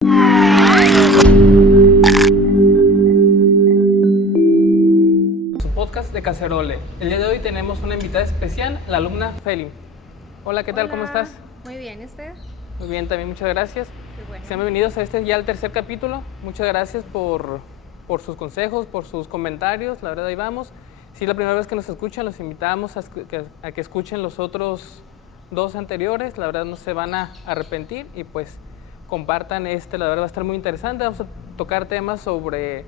Su podcast de Cacerole. El día de hoy tenemos una invitada especial, la alumna Feli. Hola, ¿qué tal? ¿Cómo estás? Muy bien, ¿y usted? Muy bien, también muchas gracias. Qué bueno. Sean bienvenidos a este ya el tercer capítulo. Muchas gracias por sus consejos, por sus comentarios. La verdad, ahí vamos. Si es la primera vez que nos escuchan, los invitamos a que escuchen los otros dos anteriores. La verdad, no se van a arrepentir y pues compartan la verdad va a estar muy interesante. Vamos a tocar temas sobre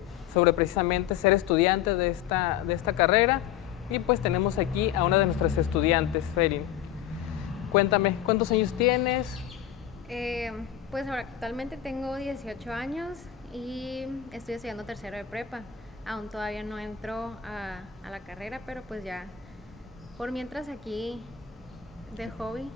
precisamente ser estudiante de esta carrera y pues tenemos aquí a una de nuestras estudiantes, Ferin. Cuéntame, ¿cuántos años tienes? Pues ahora actualmente tengo 18 años y estoy estudiando tercero de prepa. Aún todavía no entro a la carrera, pero pues ya por mientras aquí de hobby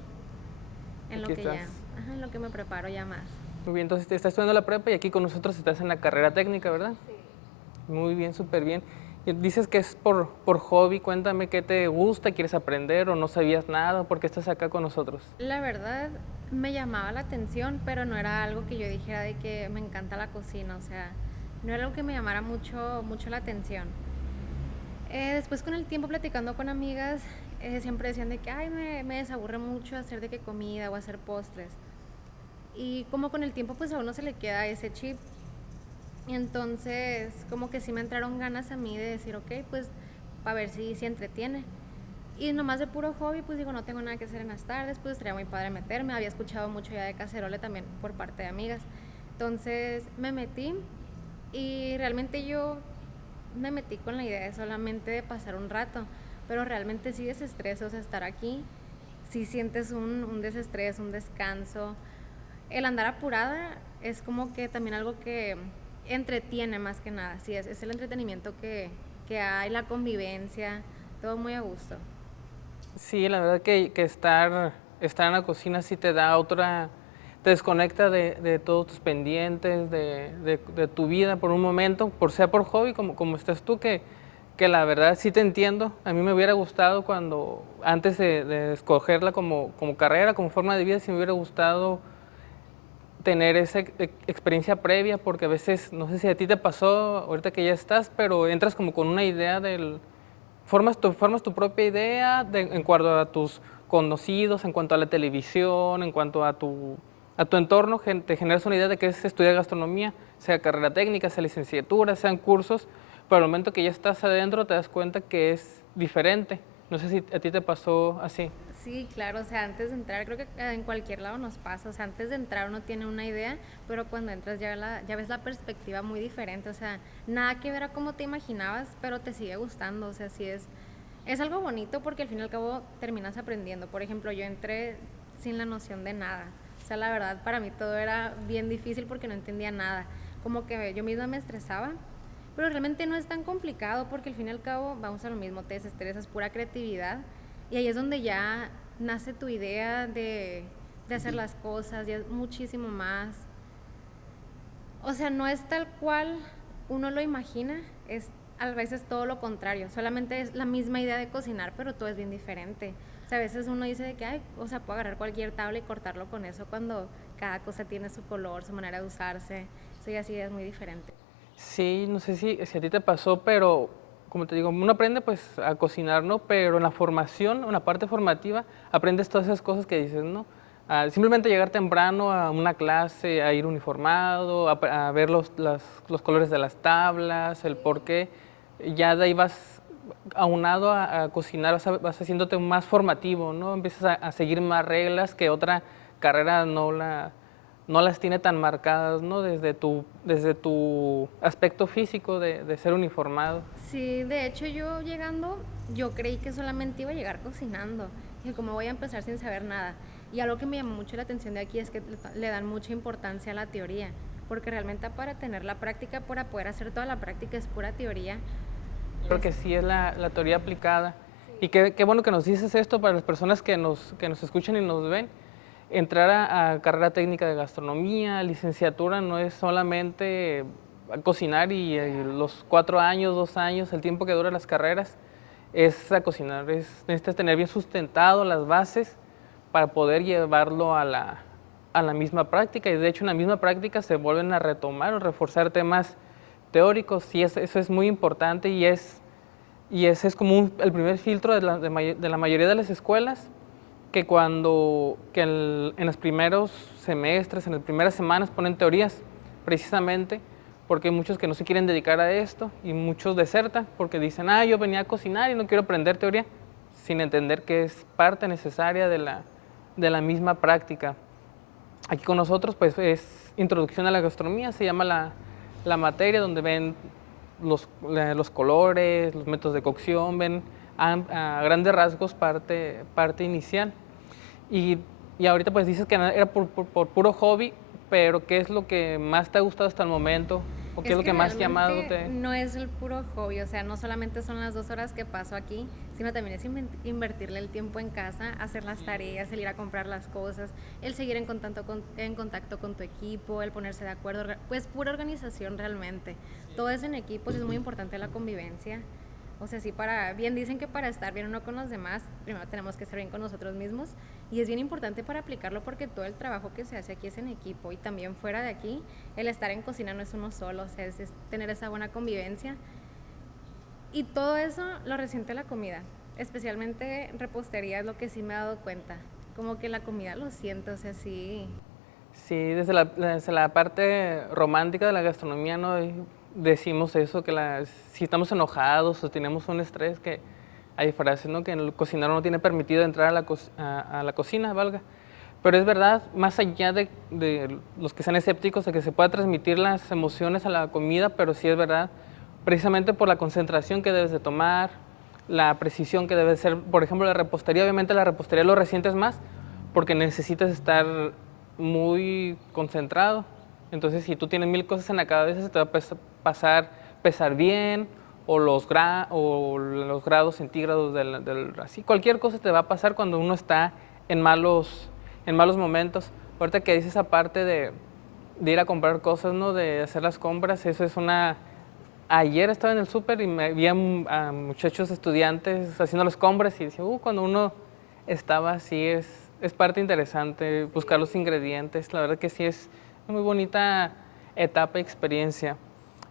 en lo Aquí que estás. en lo que me preparo ya más. Muy bien, entonces te estás estudiando la prepa y aquí con nosotros estás en la carrera técnica, ¿verdad? Sí. Muy bien, súper bien. Y dices que es por hobby. Cuéntame qué te gusta, quieres aprender o no sabías nada, ¿por qué estás acá con nosotros? La verdad me llamaba la atención, pero no era algo que yo dijera de que me encanta la cocina, o sea, no era algo que me llamara mucho la atención. Después con el tiempo platicando con amigas, siempre decían de que ay, me desaburre mucho hacer de que comida o hacer postres. Y como con el tiempo pues a uno se le queda ese chip. Y entonces como que sí me entraron ganas a mí de decir, ok, pues para ver si entretiene. Y nomás de puro hobby, pues digo, no tengo nada que hacer en las tardes, pues estaría muy padre meterme. Había escuchado mucho ya de Cacerole también por parte de amigas. Entonces me metí y realmente yo me metí con la idea de solamente de pasar un rato, pero realmente sí desestresa, o sea, estar aquí, sí sientes un desestrés, un descanso. El andar apurada es como que también algo que entretiene más que nada, sí, es el entretenimiento que hay, la convivencia, todo muy a gusto. Sí, la verdad que estar en la cocina sí te da te desconecta de todos tus pendientes, de tu vida por un momento, sea por hobby, como estás tú, que la verdad sí te entiendo. A mí me hubiera gustado antes de escogerla como carrera, como forma de vida, sí me hubiera gustado tener esa experiencia previa, porque a veces, no sé si a ti te pasó ahorita que ya estás, pero entras como con una idea formas tu propia idea en cuanto a tus conocidos, en cuanto a la televisión, en cuanto a tu entorno, te generas una idea de que es estudiar gastronomía, sea carrera técnica, sea licenciatura, sean cursos, pero al momento que ya estás adentro te das cuenta que es diferente. No sé si a ti te pasó así. Sí, claro, o sea, antes de entrar, creo que en cualquier lado nos pasa, o sea, antes de entrar uno tiene una idea, pero cuando entras ya ves la perspectiva muy diferente, o sea, nada que ver a cómo te imaginabas, pero te sigue gustando, o sea, sí es algo bonito porque al fin y al cabo terminas aprendiendo. Por ejemplo, yo entré sin la noción de nada, o sea, la verdad para mí todo era bien difícil porque no entendía nada, como que yo misma me estresaba, pero realmente no es tan complicado porque al fin y al cabo vamos a lo mismo, te desestresas, pura creatividad. Y ahí es donde ya nace tu idea de hacer las cosas, ya es muchísimo más. O sea, no es tal cual uno lo imagina, es a veces todo lo contrario. Solamente es la misma idea de cocinar, pero todo es bien diferente. O sea, a veces uno dice de que, ay, o sea, puedo agarrar cualquier tabla y cortarlo con eso cuando cada cosa tiene su color, su manera de usarse. Eso ya sí es muy diferente. Sí, no sé si a ti te pasó, pero como te digo, uno aprende pues a cocinar, ¿no? Pero en la formación, en la parte formativa, aprendes todas esas cosas que dices, ¿no? Simplemente llegar temprano a una clase, a ir uniformado, a ver los colores de las tablas, el por qué, ya de ahí vas aunado a cocinar, vas haciéndote más formativo, ¿no? Empiezas a seguir más reglas que otra carrera no las tiene tan marcadas, ¿no? Desde tu aspecto físico de ser uniformado. Sí, de hecho yo llegando, yo creí que solamente iba a llegar cocinando. Y como voy a empezar sin saber nada. Y algo que me llamó mucho la atención de aquí es que le dan mucha importancia a la teoría. Porque realmente para tener la práctica, para poder hacer toda la práctica es pura teoría. Creo que sí es la teoría aplicada. Y qué bueno que nos dices esto para las personas que nos escuchan y nos ven. Entrar a carrera técnica de gastronomía, licenciatura, no es solamente cocinar y los 4 años, 2 años, el tiempo que duran las carreras, es a cocinar. Necesitas tener bien sustentado las bases para poder llevarlo a la misma práctica y de hecho en la misma práctica se vuelven a retomar o reforzar temas teóricos y eso es muy importante y ese es como el primer filtro de la mayoría de las escuelas que en los primeros semestres, en las primeras semanas ponen teorías precisamente porque hay muchos que no se quieren dedicar a esto y muchos desertan porque dicen, yo venía a cocinar y no quiero aprender teoría, sin entender que es parte necesaria de la misma práctica. Aquí con nosotros pues es introducción a la gastronomía, se llama la materia donde ven los colores, los métodos de cocción, ven a grandes rasgos parte inicial. Y, y ahorita pues dices que era por puro hobby, pero ¿qué es lo que más te ha gustado hasta el momento? ¿O qué es lo que más llamado te...? No es el puro hobby, o sea, no solamente son las 2 horas que paso aquí, sino también es invertirle el tiempo en casa, hacer las tareas, el ir a comprar las cosas, el seguir en contacto con tu equipo, el ponerse de acuerdo, pues pura organización realmente. Todo eso en equipos, es muy importante la convivencia. O sea, sí, bien dicen que para estar bien uno con los demás, primero tenemos que estar bien con nosotros mismos y es bien importante para aplicarlo porque todo el trabajo que se hace aquí es en equipo y también fuera de aquí, el estar en cocina no es uno solo, o sea, es tener esa buena convivencia y todo eso lo resiente la comida, especialmente repostería es lo que sí me he dado cuenta, como que la comida lo siente, o sea, sí. Sí, desde la parte romántica de la gastronomía, ¿no? Decimos eso, que si estamos enojados o tenemos un estrés, que hay frases, ¿no? Que el cocinero no tiene permitido entrar a la cocina, valga. Pero es verdad, más allá de los que sean escépticos, de que se pueda transmitir las emociones a la comida, pero sí es verdad, precisamente por la concentración que debes de tomar, la precisión que debe ser, por ejemplo, la repostería, obviamente la repostería lo resientes más porque necesitas estar muy concentrado. Entonces, si tú tienes 1000 cosas en la cabeza, se te va a pesar bien, o los grados centígrados así. Cualquier cosa te va a pasar cuando uno está en malos momentos. Ahorita que dices esa parte de ir a comprar cosas, ¿no? De hacer las compras, eso es una... Ayer estaba en el súper y me vi a muchachos estudiantes haciendo las compras y decía, cuando uno estaba así es parte interesante buscar los ingredientes. La verdad que sí es una muy bonita etapa y experiencia.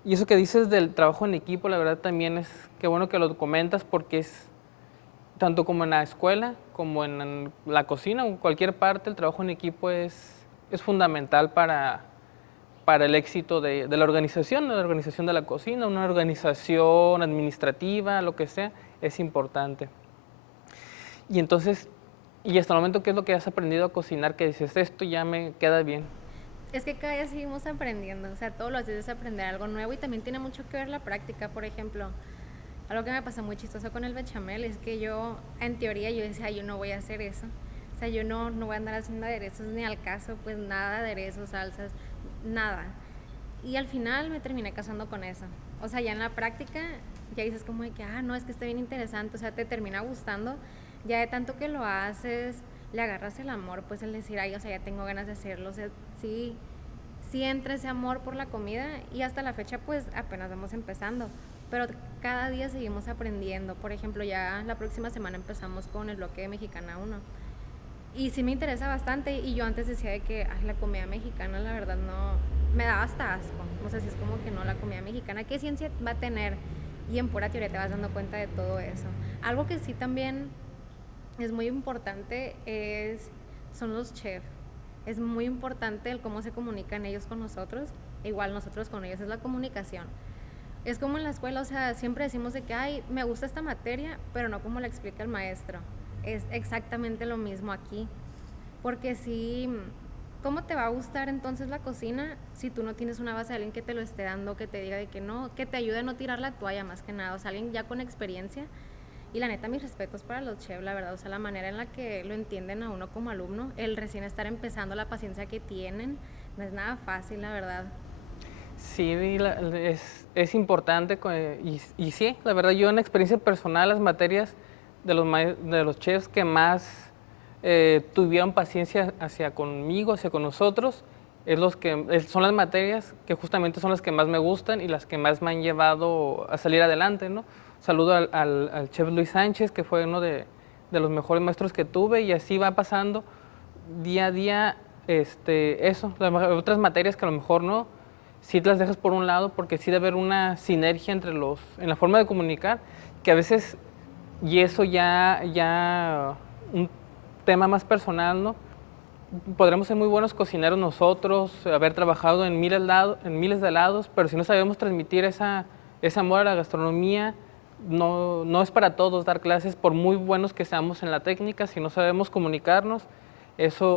Y eso que dices del trabajo en equipo, la verdad también es qué bueno que lo comentas porque es tanto como en la escuela, como en la cocina o en cualquier parte, el trabajo en equipo es fundamental para el éxito de la organización de la cocina, una organización administrativa, lo que sea, es importante. Y entonces, y hasta el momento, ¿qué es lo que has aprendido a cocinar? Que dices, esto ya me queda bien. Es que cada día seguimos aprendiendo, o sea, todos los días es aprender algo nuevo y también tiene mucho que ver la práctica. Por ejemplo, algo que me pasa muy chistoso con el bechamel es que yo, en teoría, yo decía, yo no voy a hacer eso. O sea, yo no voy a andar haciendo aderezos ni al caso, pues nada de aderezos, salsas, nada. Y al final me terminé casando con eso. O sea, ya en la práctica ya dices como de que, no, es que está bien interesante, o sea, te termina gustando. Ya de tanto que lo haces, le agarras el amor, pues el decir, o sea, ya tengo ganas de hacerlo, o sea, sí entra ese amor por la comida y hasta la fecha pues apenas vamos empezando, pero cada día seguimos aprendiendo. Por ejemplo, ya la próxima semana empezamos con el bloque de Mexicana 1 y sí me interesa bastante y yo antes decía de que la comida mexicana la verdad no, me daba hasta asco, o sea, si es como que no, la comida mexicana, ¿qué ciencia va a tener? Y en pura teoría te vas dando cuenta de todo eso. Algo que sí también es muy importante son los chefs. Es muy importante el cómo se comunican ellos con nosotros, igual nosotros con ellos, es la comunicación. Es como en la escuela, o sea, siempre decimos de que, me gusta esta materia, pero no como la explica el maestro. Es exactamente lo mismo aquí, porque si, ¿cómo te va a gustar entonces la cocina si tú no tienes una base de alguien que te lo esté dando, que te diga de que no, que te ayude a no tirar la toalla más que nada, o sea, alguien ya con experiencia? Y la neta, mis respetos para los chefs, la verdad, o sea, la manera en la que lo entienden a uno como alumno, el recién estar empezando, la paciencia que tienen, no es nada fácil, la verdad. Sí, es importante y sí, la verdad, yo en experiencia personal, las materias de los chefs que más tuvieron paciencia hacia conmigo, hacia con nosotros, son las materias que justamente son las que más me gustan y las que más me han llevado a salir adelante, ¿no? Saludo al chef Luis Sánchez, que fue uno de los mejores maestros que tuve, y así va pasando día a día. otras materias que a lo mejor no, sí las dejas por un lado porque sí debe haber una sinergia en la forma de comunicar, que a veces, y eso ya un tema más personal, ¿no? Podremos ser muy buenos cocineros nosotros, haber trabajado en miles de lados, pero si no sabemos transmitir ese amor a la gastronomía, no es para todos dar clases, por muy buenos que seamos en la técnica, si no sabemos comunicarnos,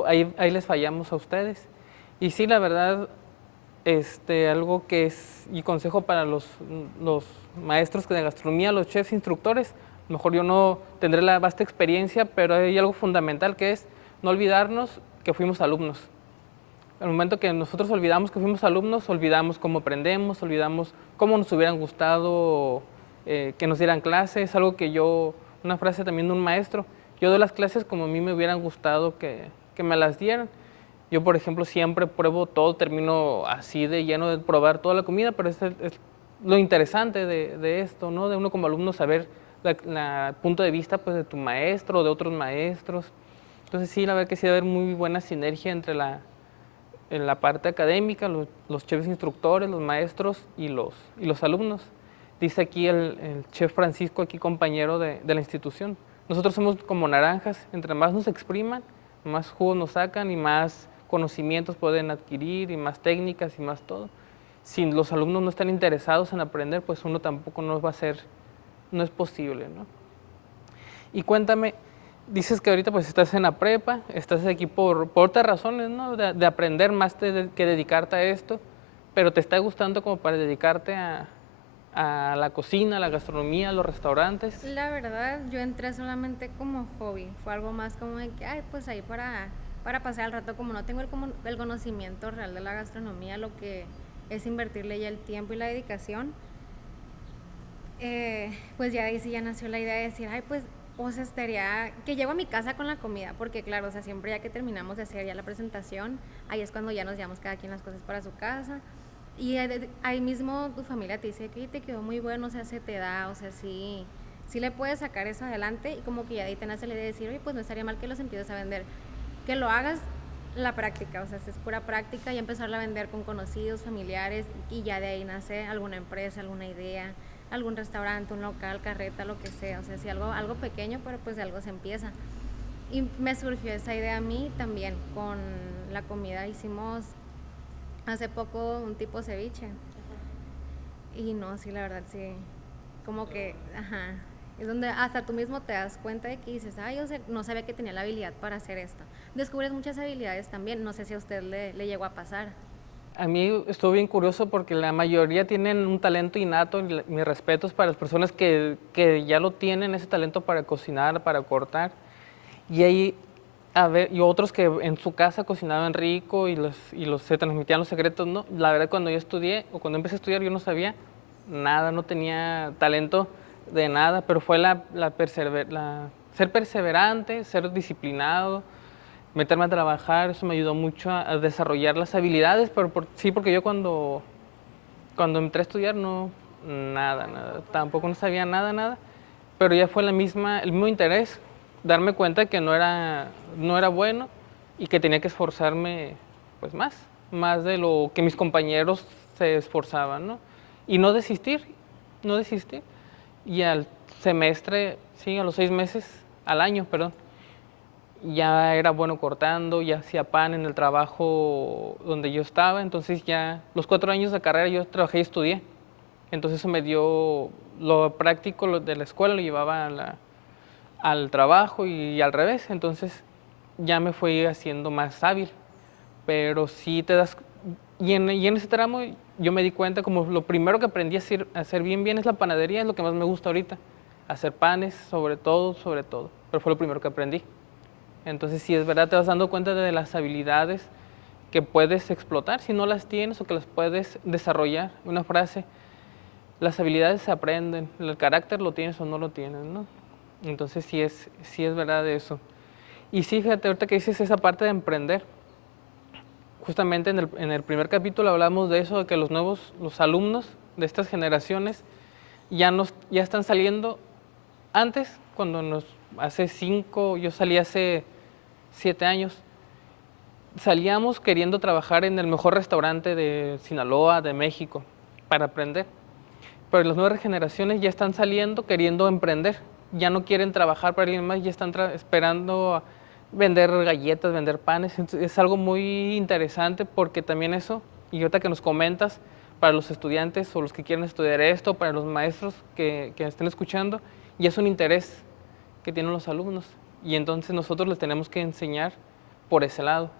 ahí les fallamos a ustedes. Y sí, la verdad, algo que es, y consejo para los maestros de gastronomía, los chefs instructores, a lo mejor yo no tendré la vasta experiencia, pero hay algo fundamental que es no olvidarnos que fuimos alumnos. Al momento que nosotros olvidamos que fuimos alumnos, olvidamos cómo aprendemos, olvidamos cómo nos hubieran gustado que nos dieran clases, algo que una frase también de un maestro, yo doy las clases como a mí me hubieran gustado que me las dieran. Yo, por ejemplo, siempre pruebo todo, termino así de lleno de probar toda la comida, pero es lo interesante de esto, ¿no? De uno como alumno saber el punto de vista pues, de tu maestro, de otros maestros. Entonces sí, la verdad que sí debe haber muy buena sinergia entre en la parte académica, los chefs instructores, los maestros y los alumnos. Dice aquí el chef Francisco, aquí compañero de la institución. Nosotros somos como naranjas, entre más nos expriman, más jugo nos sacan y más conocimientos pueden adquirir y más técnicas y más todo. Si los alumnos no están interesados en aprender, pues uno tampoco no va a ser, no es posible, ¿no? Y cuéntame, dices que ahorita pues estás en la prepa, estás aquí por otras razones, ¿no? De aprender más que dedicarte a esto, pero te está gustando como para dedicarte a la cocina, a la gastronomía, a los restaurantes. La verdad, yo entré solamente como hobby. Fue algo más como de que, ay, pues ahí para pasar el rato, como no tengo el conocimiento real de la gastronomía, lo que es invertirle ya el tiempo y la dedicación, pues ya ahí sí ya nació la idea de decir, ay, pues, o sea, estaría, que llego a mi casa con la comida, porque claro, o sea, siempre ya que terminamos de hacer ya la presentación, ahí es cuando ya nos llevamos cada quien las cosas para su casa, y ahí mismo tu familia te dice que te quedó muy bueno, o sea, se te da, o sea, sí le puedes sacar eso adelante, y como que ya ahí te nace la idea de decir, oye, pues no estaría mal que los empieces a vender, que lo hagas la práctica, o sea, es pura práctica y empezarla a vender con conocidos, familiares, y ya de ahí nace alguna empresa, alguna idea, algún restaurante, un local, carreta, lo que sea, o sea, si algo pequeño, pero pues de algo se empieza. Y me surgió esa idea a mí también con la comida. Hicimos hace poco un tipo ceviche. Y no, sí, la verdad, sí. Como que, ajá. Es donde hasta tú mismo te das cuenta de que dices, ay, o sea, no sabía que tenía la habilidad para hacer esto. Descubres muchas habilidades también. No sé si a usted le llegó a pasar. A mí estuvo bien curioso porque la mayoría tienen un talento innato, y mis respetos para las personas que ya lo tienen, ese talento para cocinar, para cortar. Y hay y otros que en su casa cocinaban rico y se transmitían los secretos, ¿no? La verdad, cuando yo estudié o cuando empecé a estudiar, yo no sabía nada, no tenía talento de nada, pero fue ser perseverante, ser disciplinado, meterme a trabajar, eso me ayudó mucho a desarrollar las habilidades, pero sí, porque yo cuando entré a estudiar nada, tampoco no sabía nada, pero ya fue el mismo interés, darme cuenta que no era bueno y que tenía que esforzarme pues más de lo que mis compañeros se esforzaban, ¿no? Y no desistir. Y al semestre, sí, a los 6 meses, al año, perdón, ya era bueno cortando, ya hacía pan en el trabajo donde yo estaba, entonces ya los 4 años de carrera yo trabajé y estudié. Entonces eso me dio lo práctico de la escuela, lo llevaba al trabajo y al revés, entonces ya me fui haciendo más hábil. Pero sí te das, y en ese tramo yo me di cuenta como lo primero que aprendí a hacer bien es la panadería, es lo que más me gusta ahorita, hacer panes sobre todo, pero fue lo primero que aprendí. Entonces, sí, es verdad, te vas dando cuenta de las habilidades que puedes explotar si no las tienes o que las puedes desarrollar. Una frase, las habilidades se aprenden, el carácter lo tienes o no lo tienes, ¿no? Entonces, sí es verdad eso. Y sí, fíjate, ahorita que dices esa parte de emprender, justamente en el primer capítulo hablamos de eso, de que los alumnos de estas generaciones ya están saliendo antes, hace 5, yo salí hace 7 años, salíamos queriendo trabajar en el mejor restaurante de Sinaloa, de México, para aprender. Pero las nuevas generaciones ya están saliendo queriendo emprender. Ya no quieren trabajar para alguien más, ya están esperando a vender galletas, vender panes. Entonces, es algo muy interesante porque también eso, y ahorita que nos comentas, para los estudiantes o los que quieren estudiar esto, para los maestros que estén escuchando, ya es un interés que tienen los alumnos. Y entonces nosotros les tenemos que enseñar por ese lado,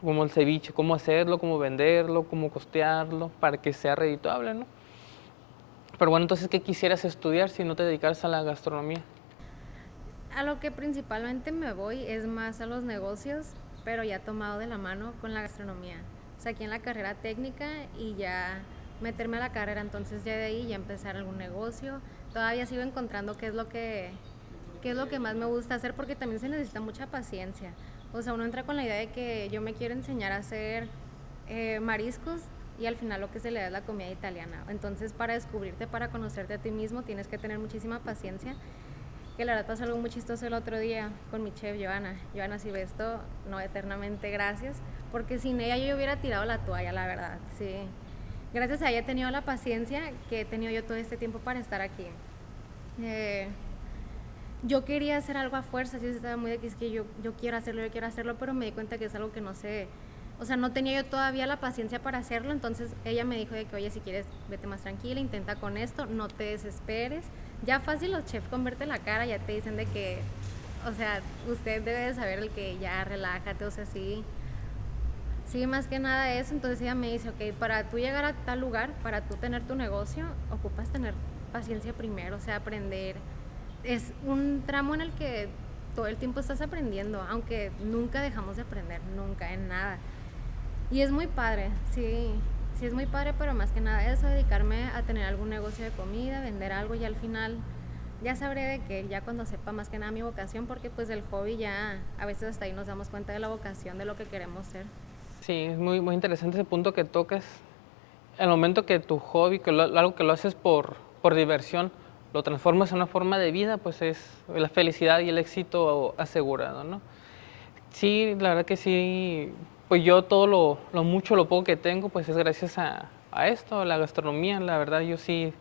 como el ceviche, cómo hacerlo, cómo venderlo, cómo costearlo, para que sea redituable, ¿no? Pero bueno, entonces, ¿qué quisieras estudiar si no te dedicaras a la gastronomía? A lo que principalmente me voy es más a los negocios, pero ya tomado de la mano con la gastronomía. O sea, aquí en la carrera técnica y ya meterme a la carrera, entonces ya de ahí ya empezar algún negocio. Todavía sigo encontrando qué es lo que más me gusta hacer porque también se necesita mucha paciencia. O sea, uno entra con la idea de que yo me quiero enseñar a hacer mariscos y al final lo que se le da es la comida italiana. Entonces, para descubrirte, para conocerte a ti mismo, tienes que tener muchísima paciencia. Que la verdad pasó algo muy chistoso el otro día con mi chef Joana. Joana, si ves esto, no, eternamente gracias, porque sin ella yo hubiera tirado la toalla, la verdad, sí. Gracias a ella he tenido la paciencia que he tenido yo todo este tiempo para estar aquí. Eh, yo quería hacer algo a fuerza, yo estaba muy de que es que yo quiero hacerlo, pero me di cuenta que es algo que no sé, o sea, no tenía yo todavía la paciencia para hacerlo, entonces ella me dijo de que, oye, si quieres, vete más tranquila, intenta con esto, no te desesperes. Ya fácil los chefs con verte la cara ya te dicen de que, o sea, usted debe de saber el que ya relájate, o sea, sí. Sí, más que nada eso, entonces ella me dice, ok, para tú llegar a tal lugar, para tú tener tu negocio, ocupas tener paciencia primero, o sea, aprender. Es un tramo en el que todo el tiempo estás aprendiendo, aunque nunca dejamos de aprender, nunca, en nada. Y es muy padre, sí, sí es muy padre, pero más que nada eso, dedicarme a tener algún negocio de comida, vender algo y al final ya sabré de que ya cuando sepa más que nada mi vocación, porque pues el hobby ya a veces hasta ahí nos damos cuenta de la vocación, de lo que queremos ser. Sí, es muy, muy interesante ese punto que tocas. El momento que tu hobby, algo que lo haces por diversión, lo transformas en una forma de vida, pues es la felicidad y el éxito asegurado, ¿no? Sí, la verdad que sí, pues yo todo lo mucho, lo poco que tengo, pues es gracias a esto, a la gastronomía. La verdad, yo sí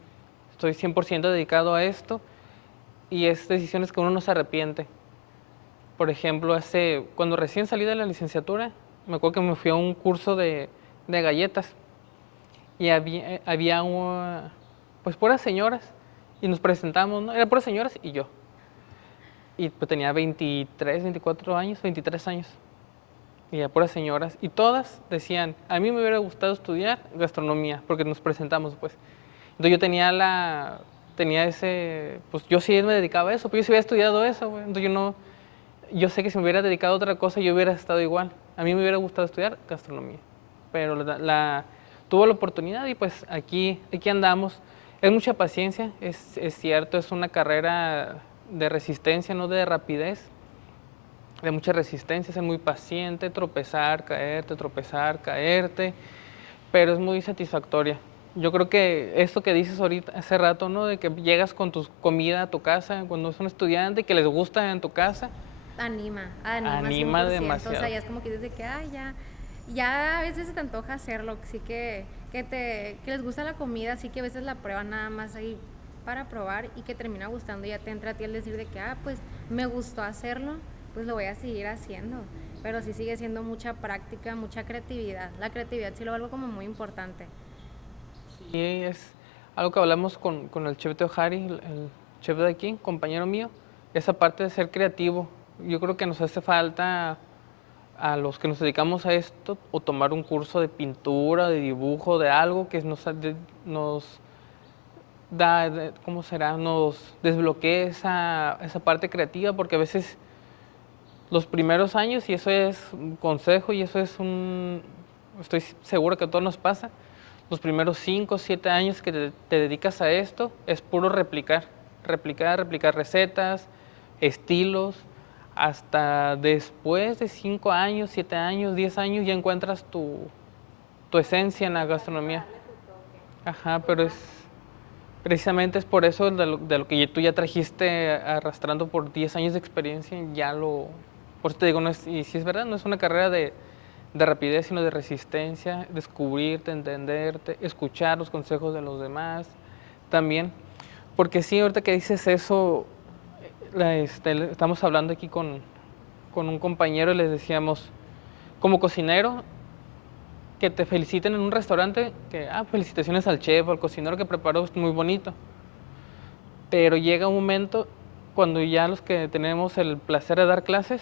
estoy 100% dedicado a esto y es decisiones que uno no se arrepiente. Por ejemplo, cuando recién salí de la licenciatura, me acuerdo que me fui a un curso de galletas y había pues puras señoras y nos presentamos, ¿no? Eran puras señoras y yo. Y pues tenía 23, 24 años, 23 años. Y a puras señoras. Y todas decían, a mí me hubiera gustado estudiar gastronomía, porque nos presentamos pues. Entonces yo tenía ese, pues yo sí me dedicaba a eso, pero yo sí había estudiado eso, güey. Entonces yo sé que si me hubiera dedicado a otra cosa, yo hubiera estado igual. A mí me hubiera gustado estudiar gastronomía. Pero tuve la oportunidad y pues aquí andamos. Es mucha paciencia, es cierto, es una carrera de resistencia, no de rapidez, de mucha resistencia, ser muy paciente, tropezar, caerte, pero es muy satisfactoria. Yo creo que esto que dices ahorita, hace rato, ¿no? De que llegas con tu comida a tu casa, cuando es un estudiante, que les gusta en tu casa, Anima anima 100%, o sea, demasiado. ya es como que dices de que, ay, ya a veces se te antoja hacerlo, sí que les gusta la comida, así que a veces la prueban nada más ahí para probar y que termina gustando y ya te entra a ti el decir de que, pues me gustó hacerlo, pues lo voy a seguir haciendo. Pero sí sigue siendo mucha práctica, mucha creatividad. La creatividad sí lo algo como muy importante. Sí, es algo que hablamos con el chef Teojari, el chef de aquí, compañero mío, esa parte de ser creativo. Yo creo que nos hace falta a los que nos dedicamos a esto o tomar un curso de pintura, de dibujo, de algo que nos da, ¿cómo será? Nos desbloquee esa parte creativa, porque a veces los primeros años, y eso es un consejo y eso estoy seguro que a todos nos pasa, los primeros 5 o 7 años que te dedicas a esto es puro replicar recetas, estilos, hasta después de 5 años, 7 años, 10 años ya encuentras tu esencia en la gastronomía. Ajá, pero precisamente es por eso de lo que tú ya trajiste arrastrando por 10 años de experiencia, Por eso te digo, no es, y si es verdad, no es una carrera de rapidez, sino de resistencia, descubrirte, entenderte, escuchar los consejos de los demás también. Porque sí, ahorita que dices eso, estamos hablando aquí con un compañero y les decíamos, como cocinero, que te feliciten en un restaurante, que, felicitaciones al chef o al cocinero que preparó, es muy bonito. Pero llega un momento cuando ya los que tenemos el placer de dar clases,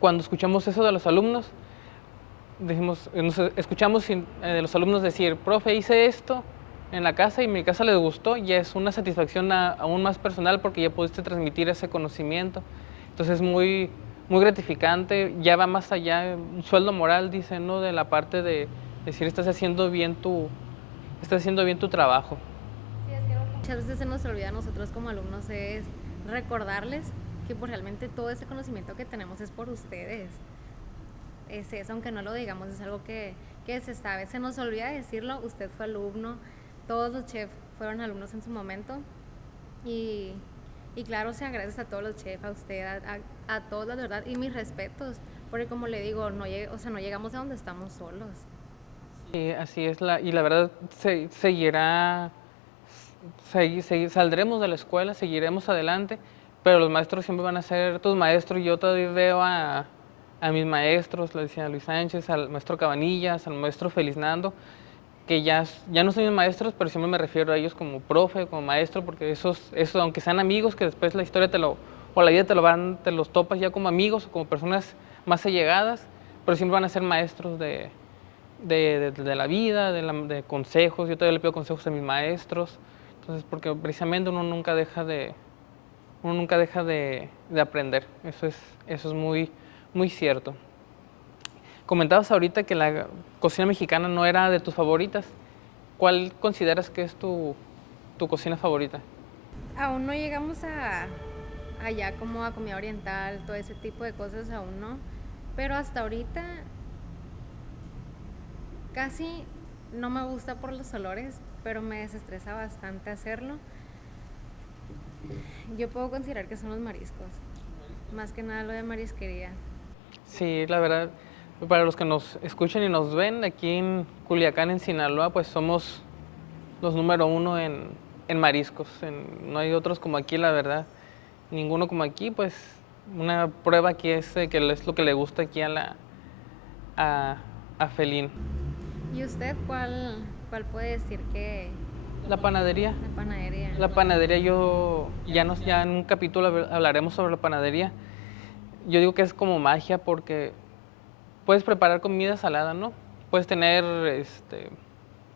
cuando escuchamos eso de los alumnos, decimos, escuchamos de los alumnos decir, profe, hice esto en la casa y en mi casa les gustó, y es una satisfacción aún más personal porque ya pudiste transmitir ese conocimiento. Entonces es muy, muy gratificante, ya va más allá, un sueldo moral, dice, ¿no? De la parte de decir, estás haciendo bien tu trabajo. Sí, es que algo que muchas veces se nos olvida a nosotros como alumnos es recordarles que pues realmente todo ese conocimiento que tenemos es por ustedes. Es eso, aunque no lo digamos, es algo que se sabe. Se nos olvida decirlo, usted fue alumno, todos los chefs fueron alumnos en su momento y, y claro, o sea, gracias a todos los chefs, a usted, a todos, la verdad, y mis respetos, porque como le digo, no llegamos a donde estamos solos. Sí, así es, y la verdad seguirá, saldremos de la escuela, seguiremos adelante, pero los maestros siempre van a ser tus maestros. Yo todavía veo a mis maestros, le decía a Luis Sánchez, al maestro Cabanillas, al maestro Feliznando, que ya no son mis maestros, pero siempre me refiero a ellos como profe, como maestro, porque esos, aunque sean amigos, que después la historia o la vida te los topas ya como amigos o como personas más allegadas, pero siempre van a ser maestros de la vida, de consejos. Yo todavía le pido consejos a mis maestros, entonces, porque precisamente uno nunca deja de aprender, eso es muy, muy cierto. Comentabas ahorita que la cocina mexicana no era de tus favoritas. ¿Cuál consideras que es tu cocina favorita? Aún no llegamos allá como a comida oriental, todo ese tipo de cosas aún no, pero hasta ahorita casi no me gusta por los olores, pero me desestresa bastante hacerlo. Yo puedo considerar que son los mariscos, más que nada lo de marisquería. Sí, la verdad, para los que nos escuchan y nos ven, aquí en Culiacán, en Sinaloa, pues somos los número uno en mariscos. No hay otros como aquí, la verdad. Ninguno como aquí, pues una prueba aquí es que es lo que le gusta aquí a Felín. ¿Y usted cuál puede decir que La panadería. la panadería? La panadería, ya en un capítulo hablaremos sobre la panadería. Yo digo que es como magia porque puedes preparar comida salada, ¿no? Puedes tener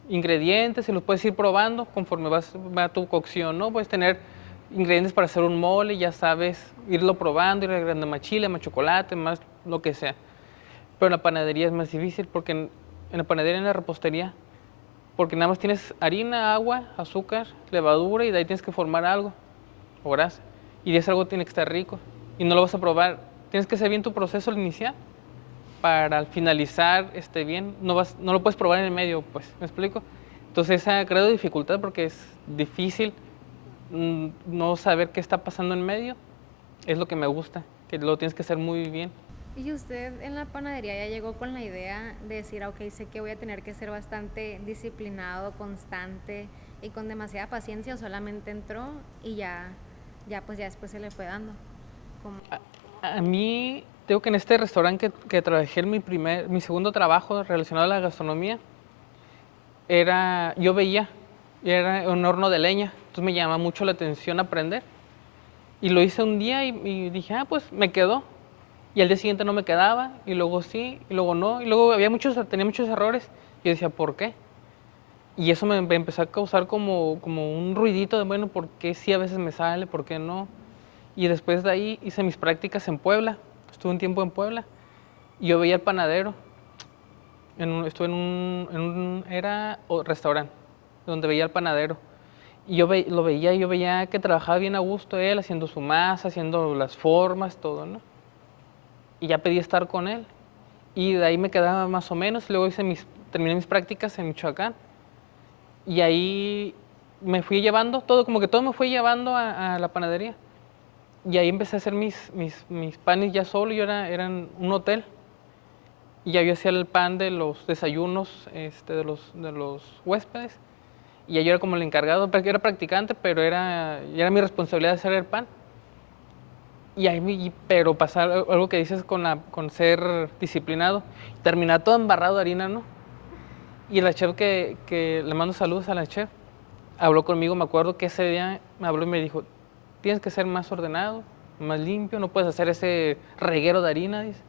ingredientes y los puedes ir probando conforme va tu cocción, ¿no? Puedes tener ingredientes para hacer un mole, ya sabes, irlo probando, ir agregando más chile, más chocolate, más lo que sea. Pero en la panadería es más difícil porque en la panadería, en la repostería, porque nada más tienes harina, agua, azúcar, levadura y de ahí tienes que formar algo o grasa. Y de ese algo tiene que estar rico y no lo vas a probar. Tienes que hacer bien tu proceso al iniciar para al finalizar esté bien. No lo puedes probar en el medio, pues, ¿me explico? Entonces esa creo dificultad porque es difícil no saber qué está pasando en medio. Es lo que me gusta, que lo tienes que hacer muy bien. ¿Y usted en la panadería ya llegó con la idea de decir, ok, sé que voy a tener que ser bastante disciplinado, constante y con demasiada paciencia, o solamente entró y ya pues ya después se le fue dando? Como... A mí, tengo que en este restaurante que trabajé en mi segundo trabajo relacionado a la gastronomía, yo veía, era un horno de leña, entonces me llamaba mucho la atención aprender. Y lo hice un día y dije, pues me quedó. Y al día siguiente no me quedaba, y luego sí, y luego no, y luego tenía muchos errores. Y yo decía, ¿por qué? Y eso me empezó a causar como un ruidito de, bueno, ¿por qué sí a veces me sale, por qué no? Y después de ahí hice mis prácticas en Puebla, estuve un tiempo en Puebla, y yo veía al panadero, estuve en un restaurante, donde veía al panadero. Y lo veía y yo veía que trabajaba bien a gusto él, haciendo su masa, haciendo las formas, todo, ¿no? Y ya pedí estar con él. Y de ahí me quedaba más o menos. Luego terminé mis prácticas en Michoacán. Y ahí me fui llevando todo, como que todo me fue llevando a la panadería. Y ahí empecé a hacer mis panes ya solo. Era en un hotel y ya yo hacía el pan de los desayunos de los huéspedes. Y ya yo era como el encargado, porque era practicante, pero ya era mi responsabilidad hacer el pan. Y ahí pero pasar algo que dices con ser disciplinado, terminar todo embarrado de harina, ¿no? Y la chef que le mando saludos a la chef, habló conmigo, me acuerdo que ese día me habló y me dijo, tienes que ser más ordenado, más limpio, no puedes hacer ese reguero de harina, dice.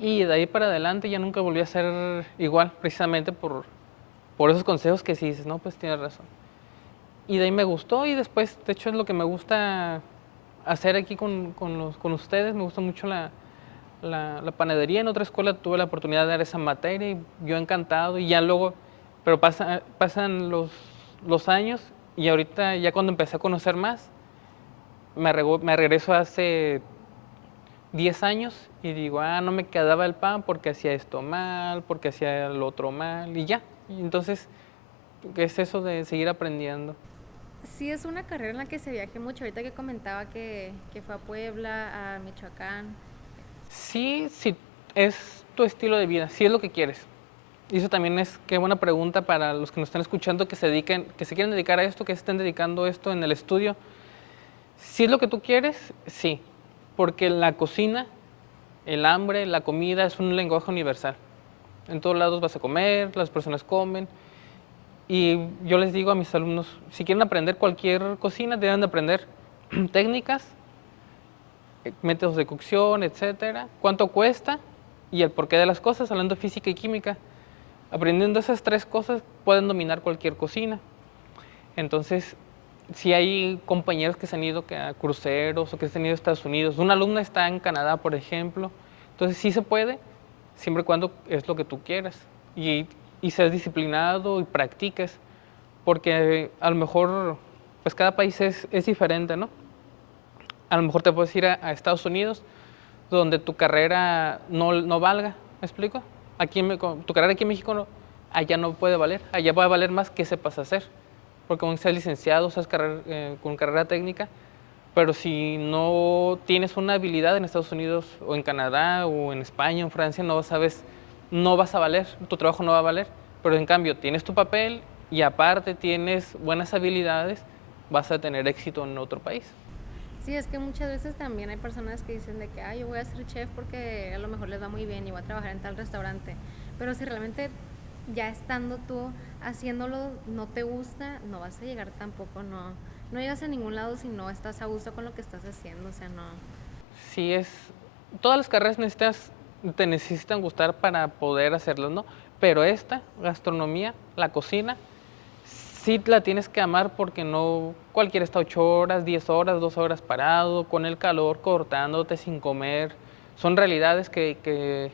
Y de ahí para adelante ya nunca volví a ser igual, precisamente por esos consejos que si dices, no, pues tienes razón. Y de ahí me gustó y después, de hecho, es lo que me gusta hacer aquí con ustedes. Me gusta mucho la panadería. En otra escuela tuve la oportunidad de dar esa materia y yo encantado. Y ya luego, pero pasan los años y ahorita ya cuando empecé a conocer más, me regreso hace 10 años y digo, no me quedaba el pan porque hacía esto mal, porque hacía el otro mal y ya. Y entonces, ¿qué es eso de seguir aprendiendo? Sí, es una carrera en la que se viaje mucho. Ahorita que comentaba que fue a Puebla, a Michoacán. Sí, sí, es tu estilo de vida, si es lo que quieres. Y eso también es, qué buena pregunta para los que nos están escuchando, que se quieren dedicar a esto, que se estén dedicando a esto en el estudio. Si es lo que tú quieres, sí, porque la cocina, el hambre, la comida es un lenguaje universal. En todos lados vas a comer, las personas comen. Y yo les digo a mis alumnos, si quieren aprender cualquier cocina, deben de aprender técnicas, métodos de cocción, etcétera, cuánto cuesta y el porqué de las cosas, hablando de física y química. Aprendiendo esas tres cosas pueden dominar cualquier cocina. Entonces, si hay compañeros que se han ido a cruceros o que se han ido a Estados Unidos, una alumna está en Canadá, por ejemplo, entonces sí se puede, siempre y cuando es lo que tú quieras y seas disciplinado y practiques, porque a lo mejor, pues cada país es diferente, ¿no? A lo mejor te puedes ir a Estados Unidos, donde tu carrera no valga, ¿me explico? Tu carrera aquí en México allá no puede valer, allá va a valer más que sepas hacer, porque aunque seas licenciado, seas con carrera técnica, pero si no tienes una habilidad en Estados Unidos o en Canadá o en España o en Francia, no vas a valer, tu trabajo no va a valer, pero en cambio tienes tu papel y aparte tienes buenas habilidades, vas a tener éxito en otro país. Sí, es que muchas veces también hay personas que dicen de que, yo voy a ser chef porque a lo mejor les va muy bien y voy a trabajar en tal restaurante. Pero si realmente ya estando tú haciéndolo no te gusta, no vas a llegar tampoco, no llegas a ningún lado si no estás a gusto con lo que estás haciendo, o sea, no. Sí, todas las carreras te necesitan gustar para poder hacerlas, ¿no? Pero esta, gastronomía, la cocina, sí la tienes que amar porque no cualquiera está 8 horas, 10 horas, 12 horas parado, con el calor, cortándote sin comer. Son realidades que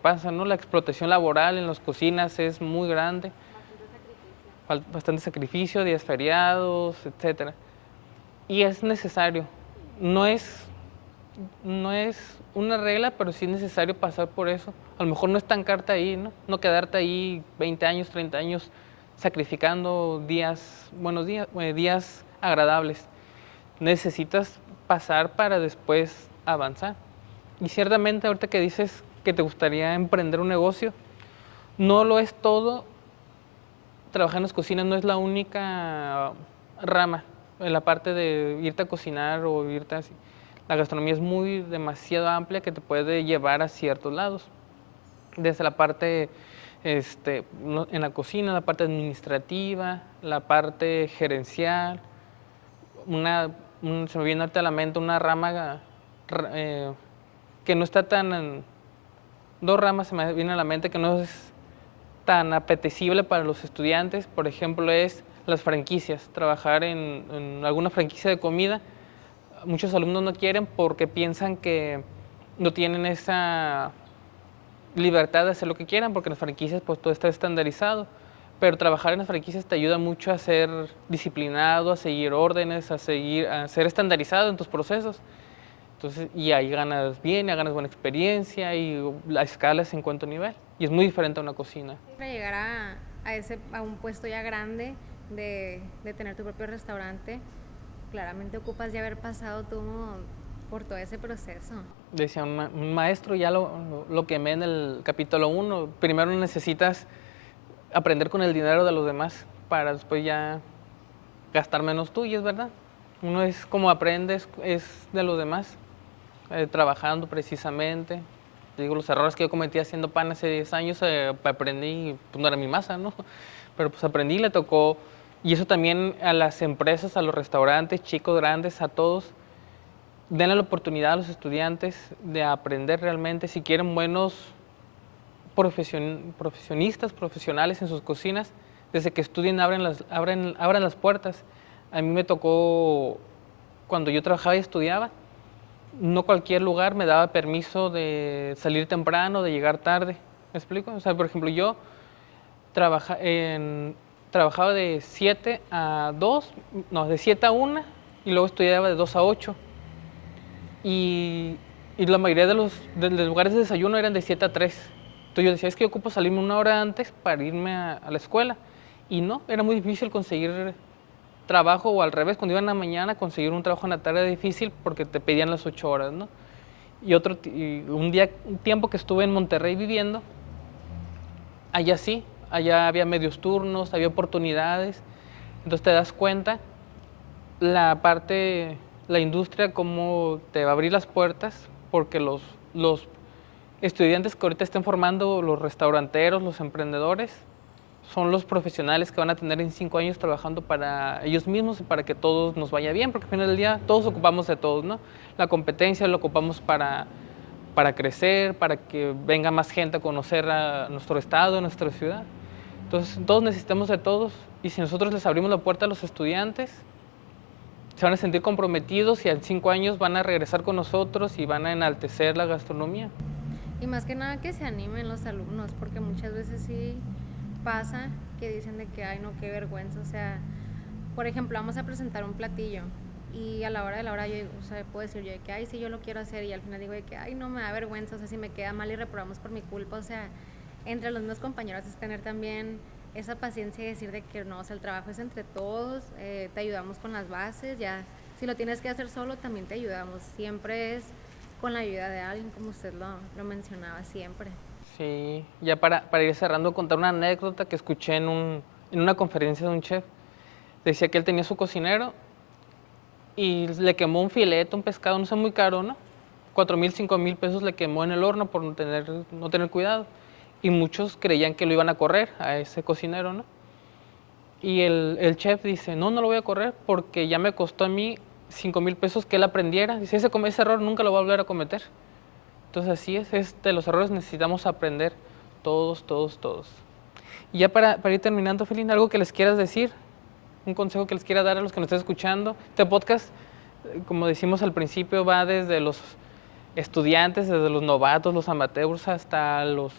pasan, ¿no? La explotación laboral en las cocinas es muy grande. Bastante sacrificio, días feriados, etcétera. Y es necesario. No es, no es una regla, pero sí es necesario pasar por eso. A lo mejor no estancarte ahí, ¿no? No quedarte ahí 20 años, 30 años sacrificando buenos días, días agradables. Necesitas pasar para después avanzar. Y ciertamente ahorita que dices que te gustaría emprender un negocio, no lo es todo. Trabajar en las cocinas no es la única rama en la parte de irte a cocinar o irte así. La gastronomía es demasiado amplia que te puede llevar a ciertos lados. Desde la parte en la cocina, la parte administrativa, la parte gerencial. Se me viene ahorita a la mente una rama que no está dos ramas se me vienen a la mente que no es tan apetecible para los estudiantes. Por ejemplo, es las franquicias, trabajar en alguna franquicia de comida. Muchos alumnos no quieren porque piensan que no tienen esa libertad de hacer lo que quieran, porque en las franquicias pues todo está estandarizado, pero trabajar en las franquicias te ayuda mucho a ser disciplinado, a seguir órdenes, a ser estandarizado en tus procesos. Entonces, y ahí ganas bien, ganas buena experiencia y la escala es en cuanto nivel. Y es muy diferente a una cocina. Para llegar a un puesto ya grande de tener tu propio restaurante, claramente ocupas ya haber pasado tú por todo ese proceso. Decía un maestro, ya lo quemé en el capítulo 1, primero necesitas aprender con el dinero de los demás para después ya gastar menos tú, y es verdad. Uno es como aprendes, es de los demás, trabajando precisamente. Digo, los errores que yo cometí haciendo pan hace 10 años, aprendí, pues no era mi masa, ¿no? Pero pues aprendí, le tocó. Y eso también a las empresas, a los restaurantes, chicos, grandes, a todos, denle la oportunidad a los estudiantes de aprender realmente. Si quieren buenos profesionistas, profesionales en sus cocinas, desde que estudien abran las puertas. A mí me tocó, cuando yo trabajaba y estudiaba, no cualquier lugar me daba permiso de salir temprano, de llegar tarde. ¿Me explico? O sea, por ejemplo, yo trabajaba de 7 a 2, no, de 7 a 1, y luego estudiaba de 2 a 8. Y la mayoría de los lugares de desayuno eran de 7 a 3. Entonces yo decía, es que yo ocupo salirme una hora antes para irme a la escuela. Y no, era muy difícil conseguir trabajo, o al revés, cuando iba en la mañana, conseguir un trabajo en la tarde era difícil porque te pedían las 8 horas, ¿no? Y un tiempo que estuve en Monterrey viviendo, allá sí, allá había medios turnos, había oportunidades. Entonces te das cuenta la industria, cómo te va a abrir las puertas, porque los estudiantes que ahorita estén formando, los restauranteros, los emprendedores, son los profesionales que van a tener en 5 años trabajando para ellos mismos y para que todos nos vaya bien, porque al final del día todos ocupamos de todos, ¿no? La competencia la ocupamos para crecer, para que venga más gente a conocer a nuestro estado, a nuestra ciudad. Entonces, todos necesitamos de todos, y si nosotros les abrimos la puerta a los estudiantes, se van a sentir comprometidos y en 5 años van a regresar con nosotros y van a enaltecer la gastronomía. Y más que nada que se animen los alumnos, porque muchas veces sí pasa que dicen de que, ay no, qué vergüenza, o sea, por ejemplo, vamos a presentar un platillo y a la hora de la hora yo, o sea, puedo decir yo de que, ay, sí, yo lo quiero hacer, y al final digo de que, ay, no, me da vergüenza, o sea, si me queda mal y reprobamos por mi culpa, o sea, entre los mismos compañeros es tener también esa paciencia y decir de que no, o sea, el trabajo es entre todos, te ayudamos con las bases, ya, si lo tienes que hacer solo, también te ayudamos, siempre es con la ayuda de alguien, como usted lo mencionaba siempre. Sí, ya para ir cerrando, contar una anécdota que escuché en una conferencia de un chef. Decía que él tenía su cocinero y le quemó un filete, un pescado, no sé, muy caro, ¿no? 4,000, 5,000 pesos le quemó en el horno por no tener cuidado. Y muchos creían que lo iban a correr a ese cocinero, ¿no? Y el chef dice, no, no lo voy a correr porque ya me costó a mí 5,000 pesos que él aprendiera. Dice, ese error nunca lo va a volver a cometer. Entonces así es, de los errores necesitamos aprender, todos, todos, todos. Y ya para ir terminando, Felina, algo que les quieras decir, un consejo que les quiera dar a los que nos estén escuchando. Este podcast, como decimos al principio, va desde los estudiantes, desde los novatos, los amateurs, hasta los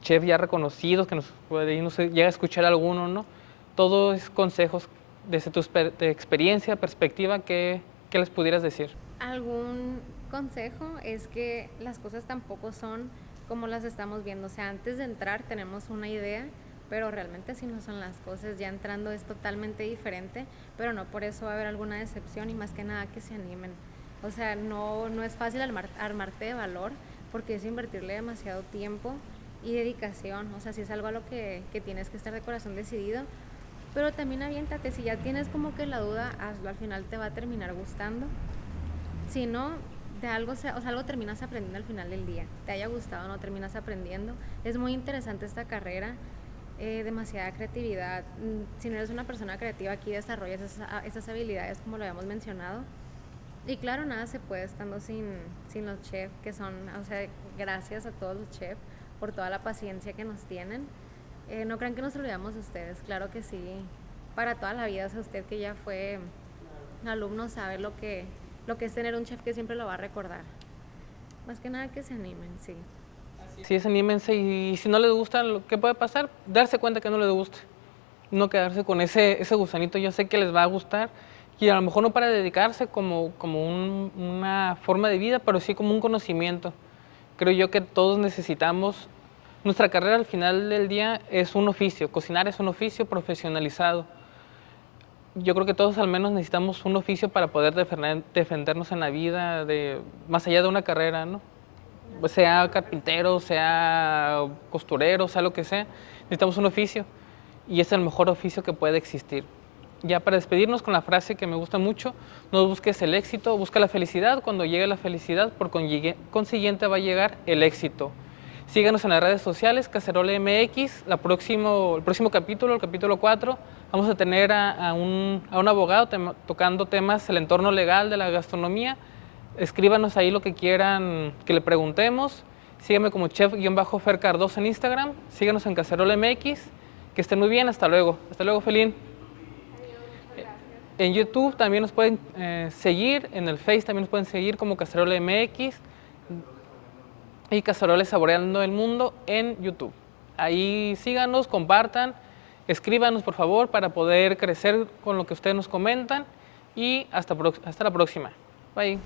chefs ya reconocidos, que no sé, llega a escuchar alguno, ¿no? Todo es consejos desde tu experiencia, perspectiva, ¿qué les pudieras decir? Algún consejo es que las cosas tampoco son como las estamos viendo, o sea, antes de entrar tenemos una idea, pero realmente así no son las cosas, ya entrando es totalmente diferente, pero no por eso va a haber alguna decepción, y más que nada que se animen. O sea, no es fácil armarte de valor, porque es invertirle demasiado tiempo y dedicación, o sea, si es algo a lo que tienes que estar de corazón decidido, pero también aviéntate, si ya tienes como que la duda, hazlo, al final te va a terminar gustando. Si no, de algo, o sea, algo terminas aprendiendo al final del día, te haya gustado o no, terminas aprendiendo. Es muy interesante esta carrera, demasiada creatividad. Si no eres una persona creativa, aquí desarrollas esas habilidades como lo habíamos mencionado. Y claro, nada se puede estando sin los chefs, que son, o sea, gracias a todos los chefs por toda la paciencia que nos tienen. No crean que nos olvidamos de ustedes, claro que sí, para toda la vida. O sea, usted que ya fue alumno sabe lo que es tener un chef que siempre lo va a recordar. Más que nada que se animen, sí. Sí, anímense, y si no les gusta, lo que puede pasar, darse cuenta que no les gusta. No quedarse con ese gusanito. Yo sé que les va a gustar, y a lo mejor no para dedicarse como una forma de vida, pero sí como un conocimiento. Creo yo que todos necesitamos, nuestra carrera al final del día es un oficio, cocinar es un oficio profesionalizado. yo creo que todos al menos necesitamos un oficio para poder defendernos en la vida, más allá de una carrera, ¿no? Sea carpintero, sea costurero, sea lo que sea, necesitamos un oficio y es el mejor oficio que puede existir. Ya para despedirnos con la frase que me gusta mucho, no busques el éxito, busca la felicidad. Cuando llegue la felicidad, por consiguiente va a llegar el éxito. Síganos en las redes sociales, Cacerola MX. El próximo capítulo, el capítulo 4, vamos a tener a un abogado tocando temas del entorno legal de la gastronomía. Escríbanos ahí lo que quieran que le preguntemos. Síganme como chef-fer Cardoso en Instagram. Síganos en Cacerola MX. Que estén muy bien. Hasta luego. Hasta luego, Felín. En YouTube también nos pueden seguir, en el Face también nos pueden seguir como Cacerola MX y Cacerola Saboreando el Mundo en YouTube. Ahí síganos, compartan, escríbanos por favor para poder crecer con lo que ustedes nos comentan y hasta la próxima. Bye.